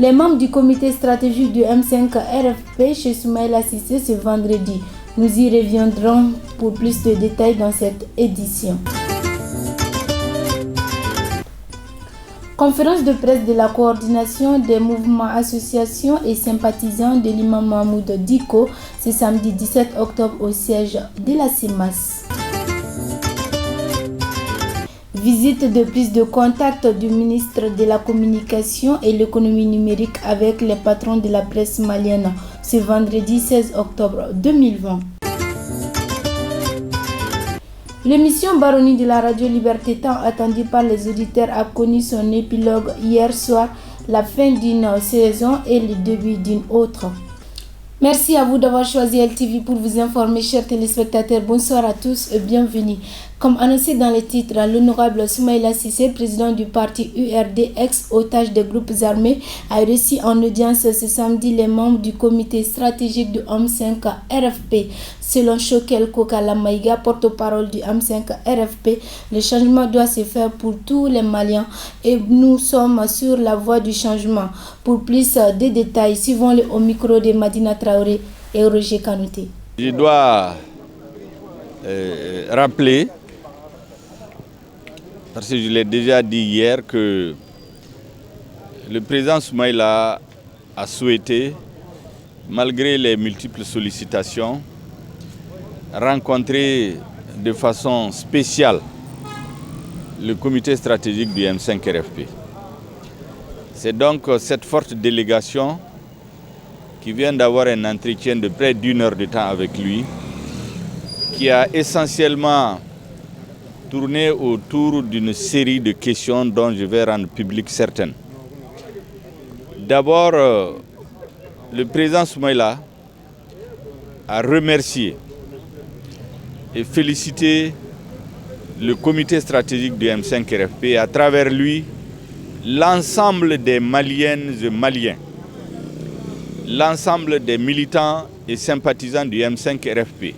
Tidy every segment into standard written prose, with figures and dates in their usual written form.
Les membres du comité stratégique du M5 RFP chez Soumaïla Cissé ce vendredi. Nous y reviendrons pour plus de détails dans cette édition. Conférence de presse de la coordination des mouvements, associations et sympathisants de l'imam Mahmoud Dicko ce samedi 17 octobre au siège de la CEMAS. Visite de prise de contact du ministre de la Communication et l'économie numérique avec les patrons de la presse malienne ce vendredi 16 octobre 2020. L'émission Baronie de la radio Liberté tant attendue par les auditeurs a connu son épilogue hier soir, la fin d'une saison et le début d'une autre. Merci à vous d'avoir choisi LTV pour vous informer, chers téléspectateurs. Bonsoir à tous et bienvenue. Comme annoncé dans les titres, l'honorable Soumaïla Cissé, président du parti URD, ex-otage des groupes armés, a reçu en audience ce samedi les membres du comité stratégique du AM5 RFP. Selon Choquel Kokalamaïga, porte-parole du AM5 RFP, le changement doit se faire pour tous les Maliens et nous sommes sur la voie du changement. Pour plus de détails, suivons-le au micro de Madina Traoré et Roger Kanouté. Je dois rappeler, parce que je l'ai déjà dit hier, que le président Soumaïla a souhaité, malgré les multiples sollicitations, rencontrer de façon spéciale le comité stratégique du M5 RFP. C'est donc cette forte délégation qui vient d'avoir un entretien de près d'1 heure de temps avec lui, qui a essentiellement tourné autour d'une série de questions dont je vais rendre publiques certaines. D'abord, le président Soumaïla a remercié et félicité le comité stratégique du M5 RFP et à travers lui l'ensemble des Maliennes et Maliens, l'ensemble des militants et sympathisants du M5 RFP,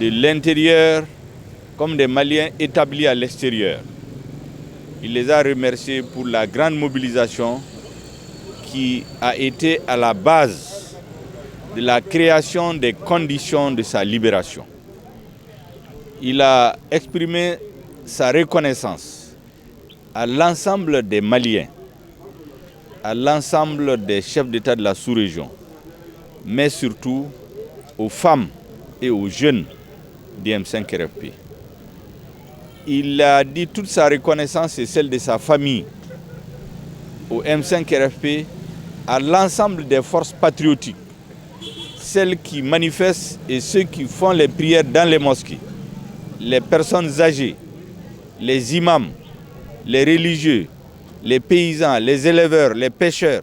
de l'intérieur comme des Maliens établis à l'extérieur. Il les a remerciés pour la grande mobilisation qui a été à la base de la création des conditions de sa libération. Il a exprimé sa reconnaissance à l'ensemble des Maliens, à l'ensemble des chefs d'État de la sous-région, mais surtout aux femmes et aux jeunes du M5 RFP. Il a dit toute sa reconnaissance et celle de sa famille au M5 RFP, à l'ensemble des forces patriotiques, celles qui manifestent et ceux qui font les prières dans les mosquées, les personnes âgées, les imams, les religieux, les paysans, les éleveurs, les pêcheurs,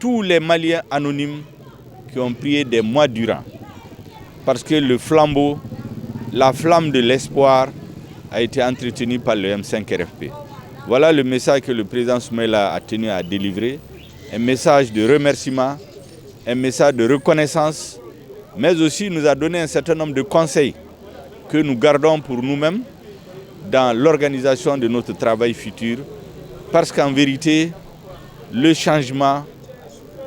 tous les Maliens anonymes qui ont prié des mois durant. Parce que le flambeau, la flamme de l'espoir a été entretenue par le M5 RFP. Voilà le message que le président Soumaïla a tenu à délivrer. Un message de remerciement, un message de reconnaissance, mais aussi nous a donné un certain nombre de conseils que nous gardons pour nous-mêmes dans l'organisation de notre travail futur, parce qu'en vérité, le changement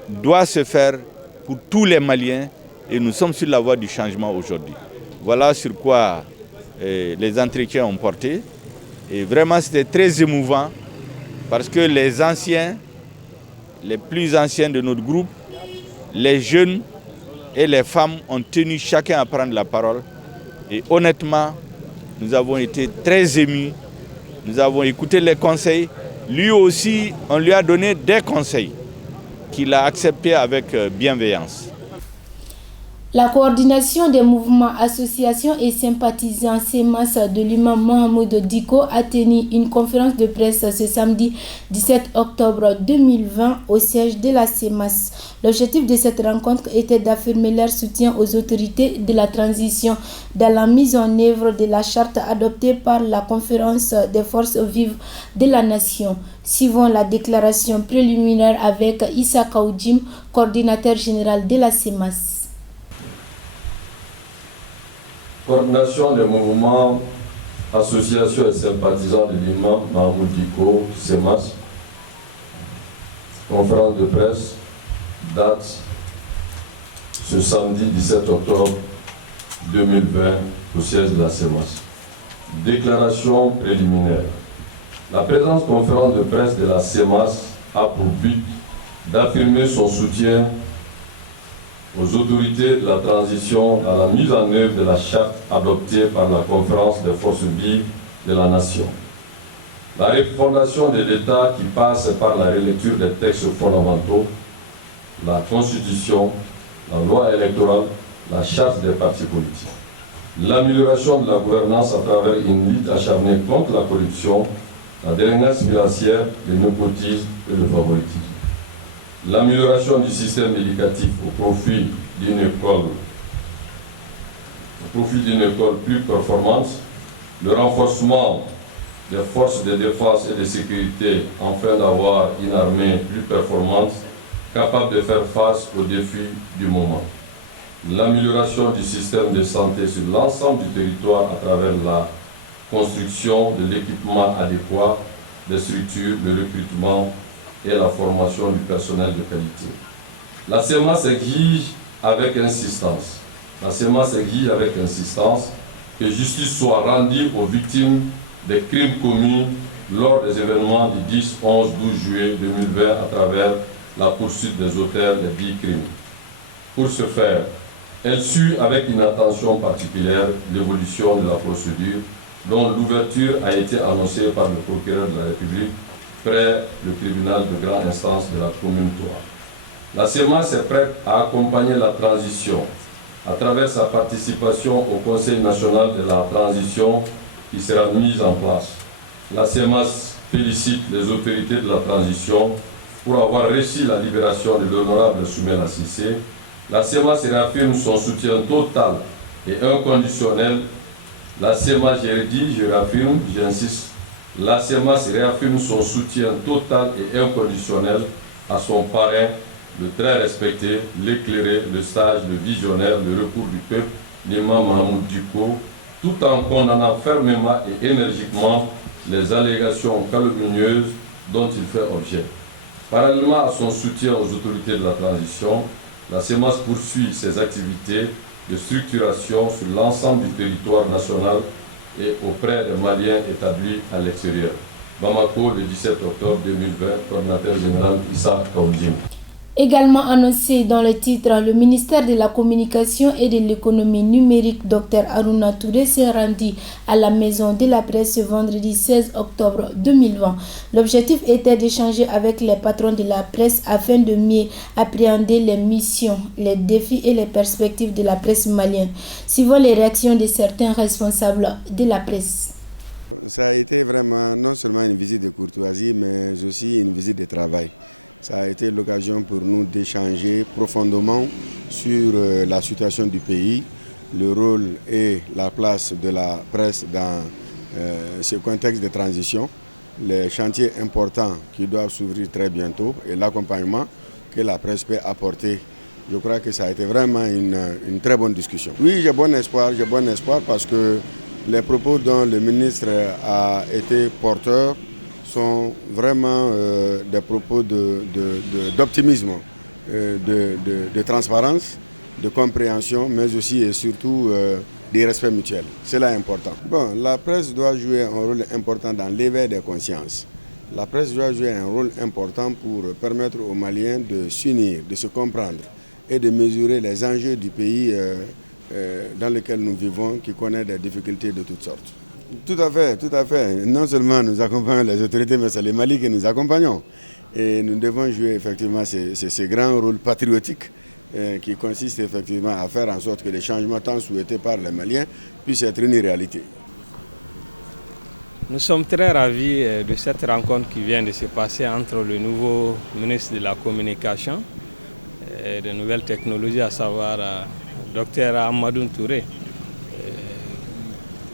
doit se faire pour tous les Maliens et nous sommes sur la voie du changement aujourd'hui. Voilà sur quoi les entretiens ont porté et vraiment c'était très émouvant parce que les anciens, les plus anciens de notre groupe, les jeunes et les femmes ont tenu chacun à prendre la parole. Et honnêtement, nous avons été très émus, nous avons écouté les conseils. Lui aussi, on lui a donné des conseils qu'il a acceptés avec bienveillance. La coordination des mouvements, associations et sympathisants CEMAS de l'imam Mahmoud Dicko a tenu une conférence de presse ce samedi 17 octobre 2020 au siège de la CEMAS. L'objectif de cette rencontre était d'affirmer leur soutien aux autorités de la transition dans la mise en œuvre de la charte adoptée par la conférence des forces vives de la nation. Suivant la déclaration préliminaire avec Issa Kaoudjim, coordinateur général de la CEMAS. Coordination des mouvements, associations et sympathisants de l'imam Mahmoud Dicko, CEMAS, conférence de presse date ce samedi 17 octobre 2020 au siège de la CEMAS. Déclaration préliminaire. La présente conférence de presse de la CEMAS a pour but d'affirmer son soutien aux autorités de la transition dans la mise en œuvre de la charte adoptée par la conférence des forces vives de la nation. La refondation de l'État qui passe par la relecture des textes fondamentaux, la Constitution, la loi électorale, la charte des partis politiques. L'amélioration de la gouvernance à travers une lutte acharnée contre la corruption, la délinquance financière, le népotisme et le favoritisme. L'amélioration du système éducatif au profit d'une école plus performante, le renforcement des forces de défense et de sécurité afin d'avoir une armée plus performante, capable de faire face aux défis du moment. L'amélioration du système de santé sur l'ensemble du territoire à travers la construction de l'équipement adéquat, des structures de recrutement et la formation du personnel de qualité. La CEMAS exige avec insistance que justice soit rendue aux victimes des crimes commis lors des événements du 10, 11, 12 juillet 2020 à travers la poursuite des auteurs des dits crimes. Pour ce faire, elle suit avec une attention particulière l'évolution de la procédure dont l'ouverture a été annoncée par le procureur de la République près du tribunal de grande instance de la commune 3. La CEMAS est prête à accompagner la transition à travers sa participation au Conseil national de la transition qui sera mise en place. La CEMAS félicite les autorités de la transition pour avoir réussi la libération de l'honorable Soumela Cissé. La CEMAS réaffirme son soutien total et inconditionnel. La CEMAS, je réaffirme, j'insiste, la CEMAS réaffirme son soutien total et inconditionnel à son parrain, le très respecté, l'éclairé, le sage, le visionnaire, le recours du peuple, l'imam Mahmoud Diko, tout en condamnant fermement et énergiquement les allégations calomnieuses dont il fait objet. Parallèlement à son soutien aux autorités de la transition, la CEMAS poursuit ses activités de structuration sur l'ensemble du territoire national et auprès des Maliens établis à l'extérieur. Bamako, le 17 octobre 2020, coordinateur général Issa Kaoudim. Également annoncé dans le titre, le ministère de la Communication et de l'Économie numérique, Dr Aruna Touré, s'est rendu à la Maison de la Presse ce vendredi 16 octobre 2020. L'objectif était d'échanger avec les patrons de la presse afin de mieux appréhender les missions, les défis et les perspectives de la presse malienne, suivant les réactions de certains responsables de la presse. Ça a été vraiment non seulement une visite de courtoisie, mais aussi une visite de travail. Ça a été l'occasion pour nous d'échanger profondément sur la situation du pays, le rôle et la place de la presse dans ce contexte de transition, les chantiers importants qui doivent s'ouvrir très bientôt et l'accompagnement que la presse peut apporter. Je crois que ça a été vraiment une très bonne discussion. Oui, j'ai bon espoir parce que les propos dont le ministre a été porteur sont vraiment des propos d'optimisme, de transparence, de compréhension, mais aussi et surtout de respect mutuel. C'est là important. Bon, la presse doit jouer un rôle important dans l'éveil des consciences. La presse doit jouer un rôle important pour permettre aux Maliens de s'unir, de se comprendre et de mesurer les enjeux du pays dans lequel nous vivons, qui connaît des difficultés de toutes sortes. Tout à fait. Non seulement nous accompagnons les autorités, mais c'est les Mali que nous accompagnons. Et nous devons jouer effectivement ce grand rôle patriotique qui consiste effectivement à faire en sorte que les changements tant souhaités par les Maliens puissent être une réalité. Nous sommes très ravis de cette rencontre qui vient de se passer entre le nouveau ministre de la Communication et des nouvelles technologies, à savoir Dr Amadou Touré.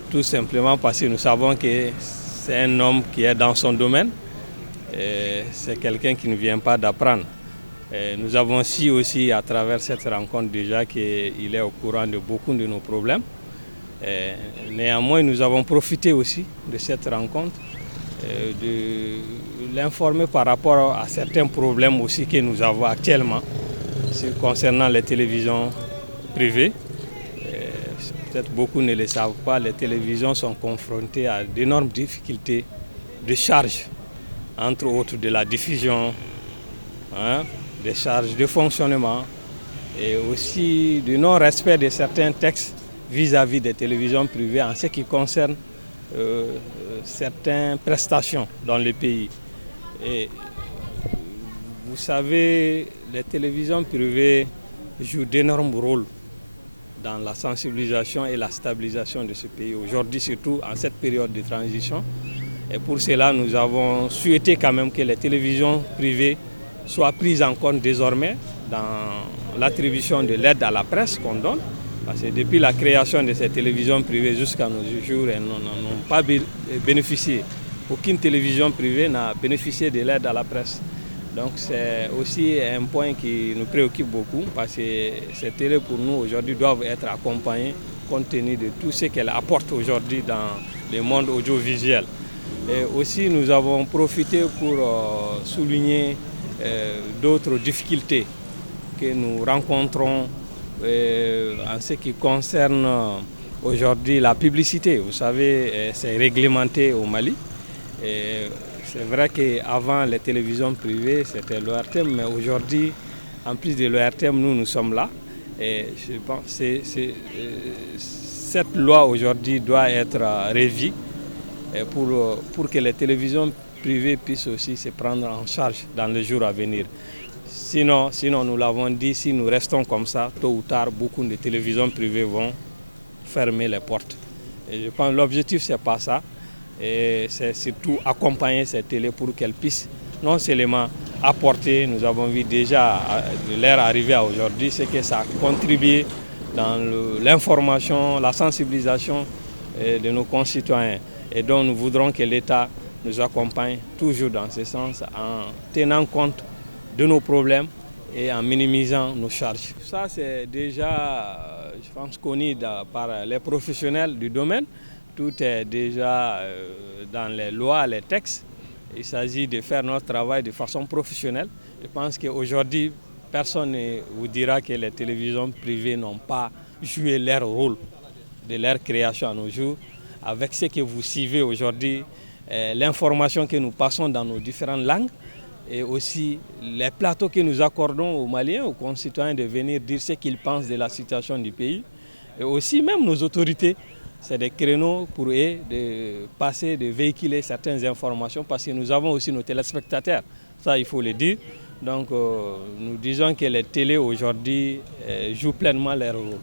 Tout simplement parce que nous savons que c'est un homme qui est dans son domaine. C'est quelqu'un qui ne vient pas d'apprendre. Nous avons su aussi à travers cette rencontre déjà qu'il est au courant de beaucoup de nos problèmes. Néanmoins, nous avons profité aussi de cette rencontre, de l'informer par rapport à certains problèmes aussi que nous avons actuellement concernant les télévisions privées. Peut-être beaucoup ne le savent pas, les télévisions sont confrontées à d'énormes difficultés de charge, entre autres de la diffusion, des charges de fonctionnement et aussi du non-respect de certains textes vis-à-vis des télévisions privées en ce qui concerne certaines prestations dans le pays. Et vous savez, les télévisions privées jouent d'énormes rôles dans la sensibilisation et la stabilisation de ce pays. Aujourd'hui, surtout en cette période de transition. Et pour cela, nous avons souhaité quand même que les télévisions privées soient prises en compte désormais dans l'attribution de l'aide à la presse qu'on donne. Parce que depuis la création de ces télévisions privées jusqu'à nos jours, elles n'ont pas bénéficié. Aucune télévision privée n'a bénéficié de l'aide à la presse. Donc c'est aussi un point qui nous préoccupe beaucoup parce que ces télés pour nous aujourd'hui doivent être accompagnées compte tenu de tout ce qu'elles apportent aujourd'hui dans le monde audiovisuel. Et aussi nous avons profité pour souligner d'autres difficultés que nous rencontrons en ce qui concerne aujourd'hui la publicité. Vous savez, c'est réglementé au Mali. Et c'est vrai qu'avant les télévisions privées, c'était l'ORTM, mais aujourd'hui, en plus de l'ORTM, nous sommes là. Et je pense que cette loi aujourd'hui doit être revue pour que les télévisions privées puissent aussi se prendre en charge dans les jours à venir. Sinon, nous l'avons dit, si nous restons comme ça, tôt ou tard, beaucoup de télévisions privées vont fermer les portes. Et je pense que l'objectif, ce n'est pas ça. Et c'est surtout accompagner ces télés pour qu'elles puissent non seulement apporter, nous avons vu déjà l'ère arrivée à aujourd'hui, c'est que ça a contribué dans l'information, la sensibilisation de nos concitoyens. Et donc nous voudrons que l'État nous accompagne toujours dans ce sens en tenant compte de nos problèmes et en minimisant nos charges. Ça c'est déjà, je pense, connu par les professionnels du domaine. Tout est déjà dans les lois, les textes. Il s'agit de faire notre travail de façon professionnelle. Je pense qu'aujourd'hui, personne ne vous dira que les télévisions privées n'ont pas joué leur rôle de leur création à nos jours. Avec ce que vous suivez aujourd'hui, l'information que nous passons dans nos différentes langues et aussi les plateaux que nous accordons aux Maliens, aux concitoyens de venir dire ce qu'ils pensent de la situation du pays. Et aussi même nos autorités. C'est des créneaux pour eux de passer, de véhiculer certaines informations parce que nous avons aussi nos téléspectateurs. Ça, il faut le dire. Donc, nous disons que les télés aujourd'hui jouent pleinement leur rôle.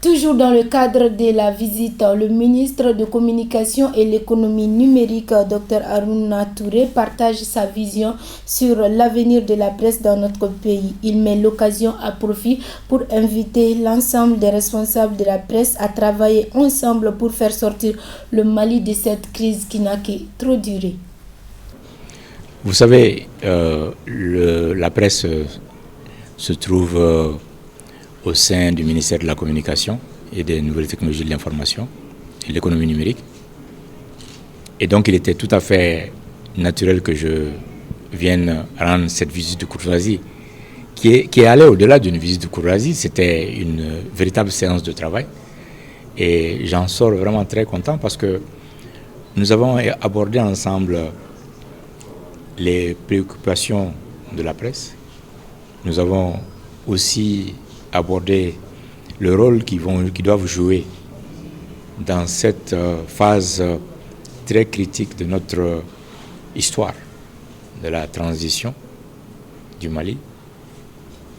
Toujours dans le cadre de la visite, le ministre de Communication et l'économie numérique, Dr Aruna Touré, partage sa vision sur l'avenir de la presse dans notre pays. Il met l'occasion à profit pour inviter l'ensemble des responsables de la presse à travailler ensemble pour faire sortir le Mali de cette crise qui n'a que trop duré. Vous savez, la presse se trouve au sein du ministère de la Communication et des Nouvelles Technologies de l'Information et de l'économie numérique. Et donc il était tout à fait naturel que je vienne rendre cette visite de courtoisie qui est allée au-delà d'une visite de courtoisie. C'était une véritable séance de travail et j'en sors vraiment très content parce que nous avons abordé ensemble les préoccupations de la presse. Nous avons aussi aborder le rôle qu'ils doivent jouer dans cette phase très critique de notre histoire, de la transition du Mali,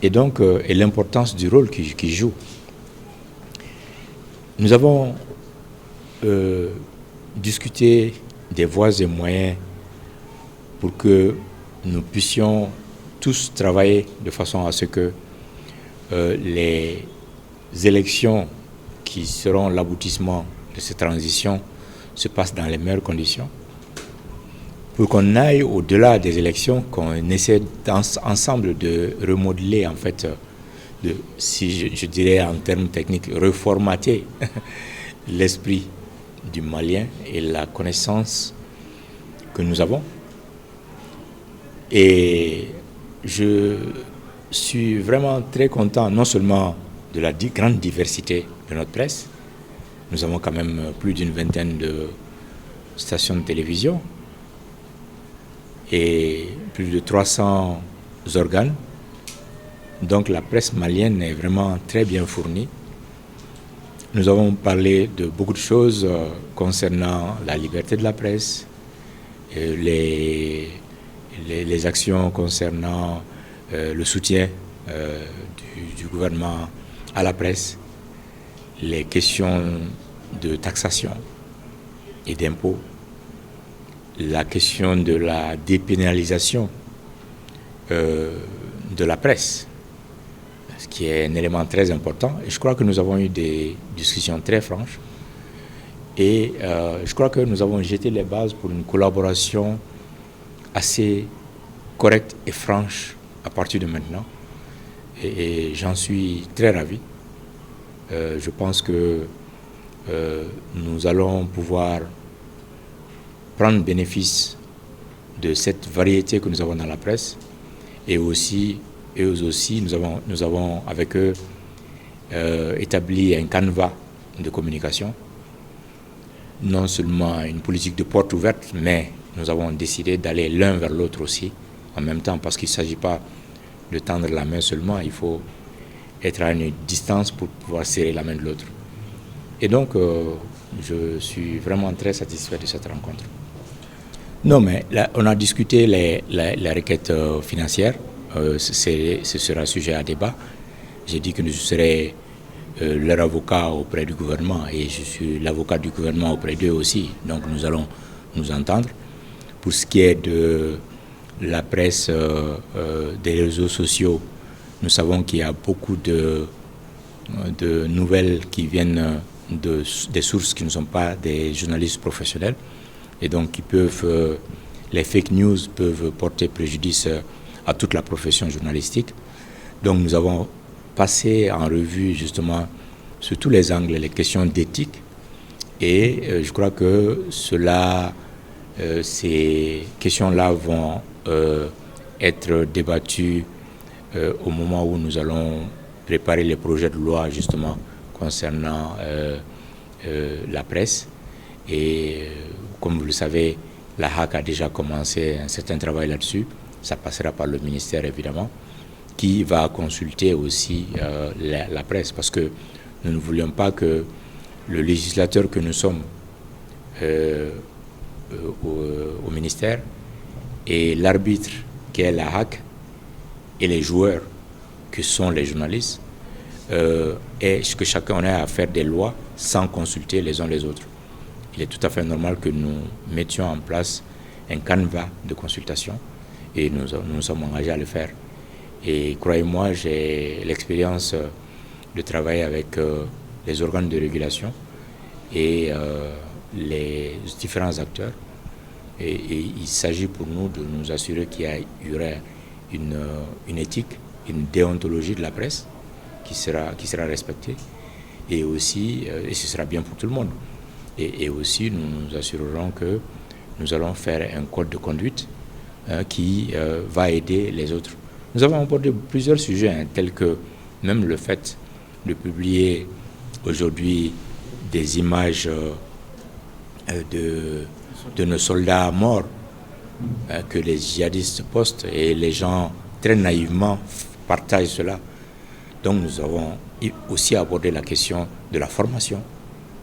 et donc et l'importance du rôle qu'ils jouent. Nous avons discuté des voies et moyens pour que nous puissions tous travailler de façon à ce que les élections qui seront l'aboutissement de cette transition se passent dans les meilleures conditions. Pour qu'on aille au-delà des élections, qu'on essaie ensemble de remodeler, en fait, si je dirais en termes techniques, reformater l'esprit du Malien et la connaissance que nous avons Et je suis vraiment très content, non seulement de la grande diversité de notre presse. Nous avons quand même plus d'une vingtaine de stations de télévision et plus de 300 organes. Donc la presse malienne est vraiment très bien fournie. Nous avons parlé de beaucoup de choses concernant la liberté de la presse, les actions concernant le soutien du gouvernement à la presse, les questions de taxation et d'impôts, la question de la dépénalisation de la presse, ce qui est un élément très important. Et je crois que nous avons eu des discussions très franches. Et je crois que nous avons jeté les bases pour une collaboration assez correcte et franche à partir de maintenant. Et j'en suis très ravi. Je pense que nous allons pouvoir prendre bénéfice de cette variété que nous avons dans la presse. Et aussi, eux aussi, nous avons avec eux établi un canevas de communication. Non seulement une politique de porte ouverte, mais nous avons décidé d'aller l'un vers l'autre aussi, en même temps, parce qu'il ne s'agit pas de tendre la main seulement, il faut être à une distance pour pouvoir serrer la main de l'autre. Et donc, je suis vraiment très satisfait de cette rencontre. Non, mais là, on a discuté les requêtes financières, ce sera sujet à débat. J'ai dit que je serai leur avocat auprès du gouvernement et je suis l'avocat du gouvernement auprès d'eux aussi, donc nous allons nous entendre. Pour ce qui est de la presse, des réseaux sociaux, nous savons qu'il y a beaucoup de nouvelles qui viennent des sources qui ne sont pas des journalistes professionnels et donc qui peuvent, les fake news peuvent porter préjudice à toute la profession journalistique. Donc nous avons passé en revue justement sur tous les angles les questions d'éthique et je crois que ces questions-là vont être débattues au moment où nous allons préparer les projets de loi justement concernant la presse. Et comme vous le savez, la HAC a déjà commencé un certain travail là-dessus. Ça passera par le ministère évidemment, qui va consulter aussi la presse, parce que nous ne voulions pas que le législateur que nous sommes au ministère et l'arbitre qui est la HAC et les joueurs que sont les journalistes et que chacun ait à faire des lois sans consulter les uns les autres. Il est tout à fait normal que nous mettions en place un canevas de consultation et nous sommes engagés à le faire. Et croyez-moi, j'ai l'expérience de travailler avec les organes de régulation et les différents acteurs. Et il s'agit pour nous de nous assurer qu'il y aurait une éthique, une déontologie de la presse qui sera respectée. Et aussi, et ce sera bien pour tout le monde. Et aussi, nous nous assurerons que nous allons faire un code de conduite qui va aider les autres. Nous avons abordé plusieurs sujets, tels que même le fait de publier aujourd'hui des images de nos soldats morts que les djihadistes postent et les gens très naïvement partagent cela. Donc nous avons aussi abordé la question de la formation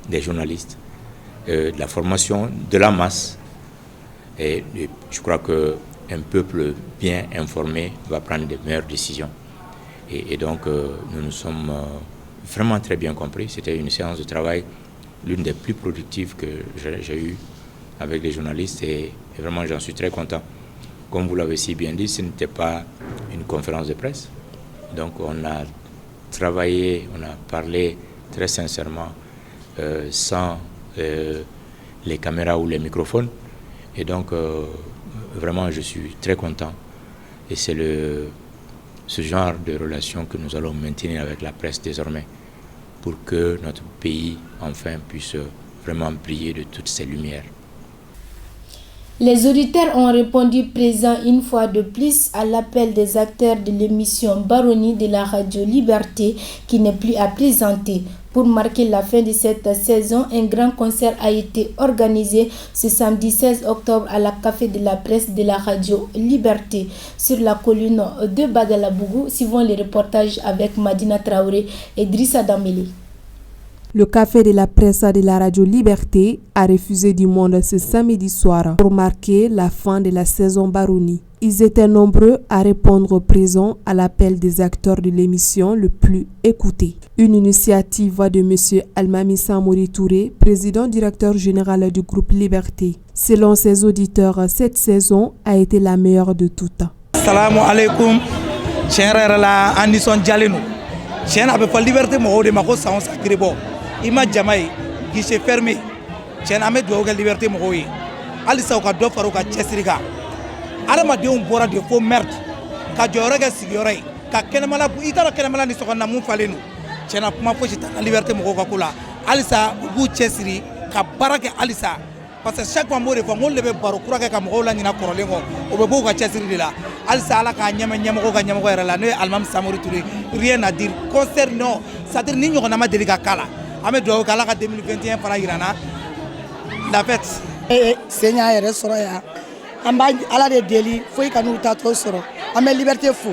des journalistes, de la formation de la masse. Et je crois qu'un peuple bien informé va prendre de meilleures décisions. Et donc nous nous sommes vraiment très bien compris. C'était une séance de travail, l'une des plus productives que j'ai eues avec les journalistes et vraiment j'en suis très content. Comme vous l'avez si bien dit, ce n'était pas une conférence de presse. Donc on a travaillé, on a parlé très sincèrement sans les caméras ou les microphones. Et donc vraiment je suis très content. Et c'est ce genre de relation que nous allons maintenir avec la presse désormais pour que notre pays enfin puisse vraiment briller de toutes ses lumières. Les auditeurs ont répondu présent une fois de plus à l'appel des acteurs de l'émission Baronnie de la Radio Liberté qui n'est plus à présenter. Pour marquer la fin de cette saison, un grand concert a été organisé ce samedi 16 octobre à la Café de la Presse de la Radio Liberté sur la colline de Badalabougou. Suivant les reportages avec Madina Traoré et Drissa Dambélé. Le Café de la Presse de la Radio Liberté a refusé du monde ce samedi soir pour marquer la fin de la saison Baronnie. Ils étaient nombreux à répondre présent à l'appel des acteurs de l'émission le plus écouté. Une initiative de M. Almami Samori Touré, président directeur général du groupe Liberté. Selon ses auditeurs, cette saison a été la meilleure de toutes. Salam alaikum, cher la Anderson Jaleno. Cher a fait Liberté, mon de Mako Saon Sakribo. Ima Jamaï, guichet fermé. Cher a mis de Liberté, mon roy. Alissa Okado Faroka Chesriga. Adamadenw bɔra de fo merde ka jɔyɔrɔ kɛ sigiyɔrɔ ye ka kɛnɛmala i t'a dɔn kɛnɛmala ni sɔgɔnɔ mun falen don tiɲɛna kuma fosi t'a la Liberté mɔgɔw ka ko la halisa u b'u cɛsiri ka baara kɛ halisa parce que chaque fois n b'o de fɔ n ko olu de bɛ baro kura kɛ ka mɔgɔw la ɲina kɔrɔlen kɔ o bɛ b'u ka cɛsiri de la halisa ala k'a ɲɛmɛ ɲɛmɔgɔw ka ɲɛmɔgɔ yɛrɛ la n'o ye Alimami Samori Touré rien à dire concert non c'est-à-dire ni ɲɔgɔnna ma deli ka k'a la an bɛ dugawu kɛ ala ka 2021 fana yira n na la fête sen y'a yɛrɛ sɔrɔ yan an b'a ala de deli foyi ka n'u ta tɔ sɔrɔ an bɛ Liberté fo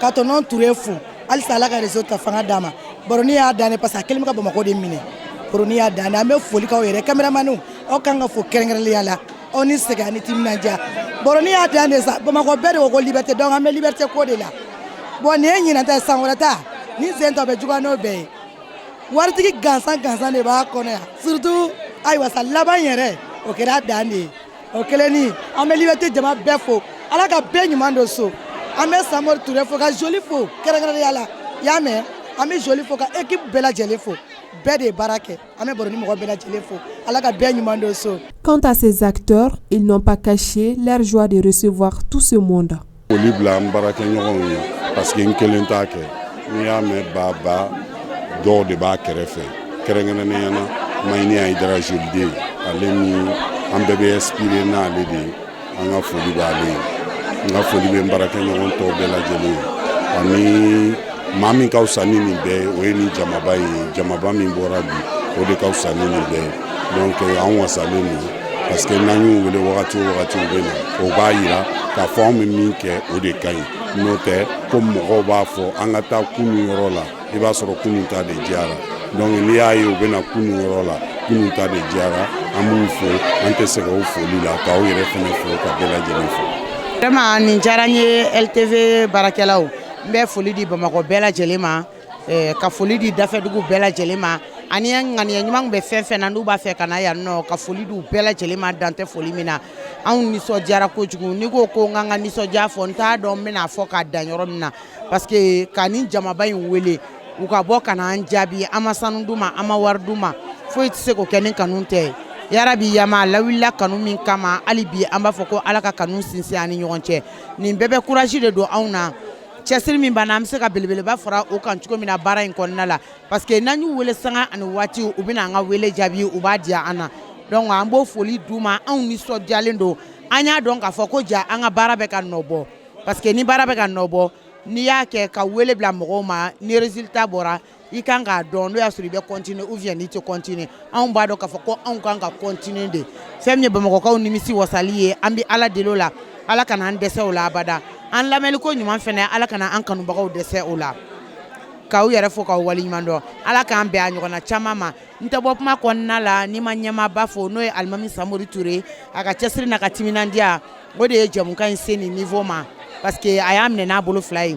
ka tɔnɔ Touré fo halisa ala ka réseau ta fanga d'a ma Baronnie y'a danne parce que a kɛlen bɛ ka Bamako de minɛ Baronnie y'a danne an bɛ foli k'aw yɛrɛ caméramanw aw kan ka fo kɛrɛnkɛrɛnnenya la aw ni sɛgɛn ani timinandiya Baronnie y'a danne sa Bamako bɛɛ de ko ko Liberté donc an bɛ Liberté ko de la bon nin ye ɲinan ta ye san wɛrɛ ta ni sen tɔ bɛ juguya n'o bɛɛ ye waritigi gansan de b'a kɔnɔ yan surtout ayiwa sa laban yɛrɛ o kɛra dan de ye o kɛlen an bɛ Liberté jama bɛɛ fo ala ka bɛɛ ɲuman don so an bɛ Samori Touré fo ka Joli fo kɛrɛnkɛrɛnnenya la y'a mɛn an bɛ Joli fo ka équipe bɛɛ lajɛlen fo bɛɛ de ye baara kɛ an bɛ Baronnie mɔgɔ bɛɛ lajɛlen fo ala ka bɛɛ ɲuman don so. Quant à ces acteurs, ils n'ont pas caché leur joie de recevoir tout ce monde. Foli bila an baarakɛɲɔgɔnw ye parce que n kelen t'a kɛ n'i y'a mɛn baba dɔw de b'a kɛrɛfɛ kɛrɛnkɛrɛnnenya na Mayini Ayidara Jelide ale ni an bɛɛ bɛ inspiré n'ale de ye an ka foli b'ale ye n ka foli bɛ n baarakɛɲɔgɔn tɔw bɛɛ lajɛlen ye ani maa min ka fisa ni nin bɛɛ o ye nin jamaba ye jamaba min bɔra bi o de ka fisa ni nin bɛɛ donc an wasalen don parce que n'an y'u wele wagati o wagati u bɛ na o b'a yira k'a fɔ an bɛ min kɛ o de ka ɲi n'o tɛ ko mɔgɔw b'a fɔ an ka taa kunun yɔrɔ la i b'a sɔrɔ kunun ta de diyara donc n'i y'a ye u bɛ na kunun yɔrɔ la kunun ta de diyara an b'u fo an tɛ se k'o foli la k'aw yɛrɛ fana fo ka bɛɛ lajɛlen fo. Vraiment nin diyara n ye LTV baarakɛlaw n bɛ foli di Bamako bɛɛ lajɛlen ma ka foli di dafɛdugu bɛɛ lajɛlen ma ani ŋaniya ɲuman bɛ fɛn fɛn na n'u b'a fɛ ka na yan nɔ ka foli di u bɛɛ lajɛlen ma dan tɛ foli min na anw nisɔndiyara kojugu n'i ko ko n ka n ka nisɔndiya fɔ n t'a dɔn n bɛna fɔ k'a dan yɔrɔ min na parce que ka nin jamaba in wele u ka bɔ ka na an jaabi an ma sanu d'u ma an ma wari d'u ma foyi tɛ se k'o kɛ ni kanu tɛ yarabi yama lawulila kanu min kama hali bi an b'a fɔ ko ala ka kanu sinsin ani ɲɔgɔn cɛ nin bɛɛ bɛ courage de don anw na cɛsiri min b'an na an bɛ se ka belebeleba fara o kan cogo min na baara in kɔnɔna la parce que n'an y'u wele sanga ani waati u bɛna an ka wele jaabi u b'a diya an na donc an b'o foli d'u ma anw nisɔndiyalen don an y'a dɔn k'a fɔ ko ja an ka baara bɛ ka nɔ bɔ parce que ni baara bɛ ka nɔ bɔ n'i y'a kɛ ka wele bila mɔgɔw ma ni résultat bɔra i kan k'a dɔn n'o y'a sɔrɔ i bɛ continuer ou bien n'i tɛ continuer anw b'a dɔn k'a fɔ ko anw kan ka continuer de fɛn min ye Bamakɔkaw nimisi wasali ye an bɛ ala deli o la ala kana an dɛsɛ o la abada an lamɛnliko ɲuman fɛnɛ ala kana an kanubagaw dɛsɛ o la k'aw yɛrɛ fo k'aw waleɲuman dɔn ala k'an bɛn a ɲɔgɔnna caman ma n tɛ bɔ kuma kɔnɔna la n'i ma ɲɛmaaba fo n'o ye Alimami Samori Touré a ka cɛsiri n'a ka timinandiya o de ye jɛmukan in se nin niveau ma parce que a y'a minɛ n'a bolo fila ye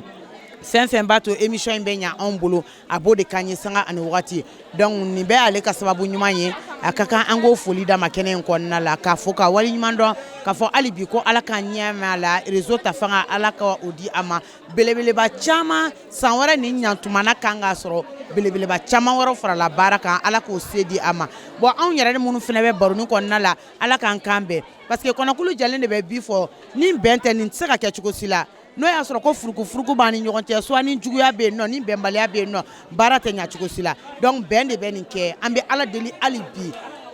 fɛn fɛn b'a to émission in bɛ ɲa anw bolo a b'o de k'an ye sanga ani wagati donc nin bɛɛ y'ale ka sababu ɲuman ye a ka kan an k'o foli d'a ma kɛnɛ in kɔnɔna la k'a fɔ ka waleɲuman dɔn k'a fɔ hali bi ko ala k'an ɲɛ mɛn a la réseau ta fanga ala ka o di a ma belebeleba caman san wɛrɛ nin ɲantumana kan k'a sɔrɔ belebeleba caman wɛrɛ farala baara kan ala k'o se di a ma bon anw yɛrɛ ni minnu fana bɛ baroni kɔnɔna la ala k'an kan bɛn parce que kɔnɔkulu jalen de bɛ bi fɔ ni bɛn tɛ nin tɛ se ka kɛ cogo si la n'o y'a sɔrɔ ko furuku b'an ni ɲɔgɔn cɛ soit ni juguya bɛ yen nɔ ni bɛnbaliya bɛ yen nɔ baara tɛ ɲa cogo si la donc bɛn de bɛ nin kɛ an bɛ ala deli hali bi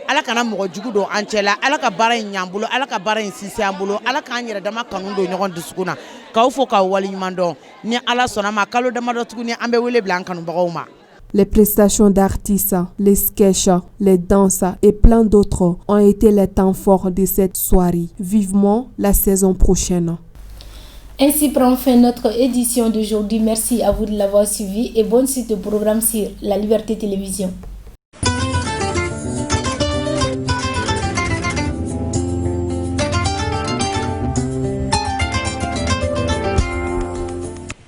ala kana mɔgɔ jugu don an cɛla ala ka baara in ɲan bolo ala ka baara in sinsin an bolo ala k'an yɛrɛ dama kanu don ɲɔgɔn dusukun na k'aw fo k'aw waleɲuman dɔn ni ala sɔnna ma kalo damadɔ tuguni an bɛ wele bila an kanubagaw ma. Les prestations d'artistes, les sketchs, les danses et plein d'autres ont été les temps forts de cette soirée. Vivement la saison prochaine. Ainsi prend fin notre édition d'aujourd'hui. Merci à vous de l'avoir suivi et bonne suite au programme sur La Liberté Télévision.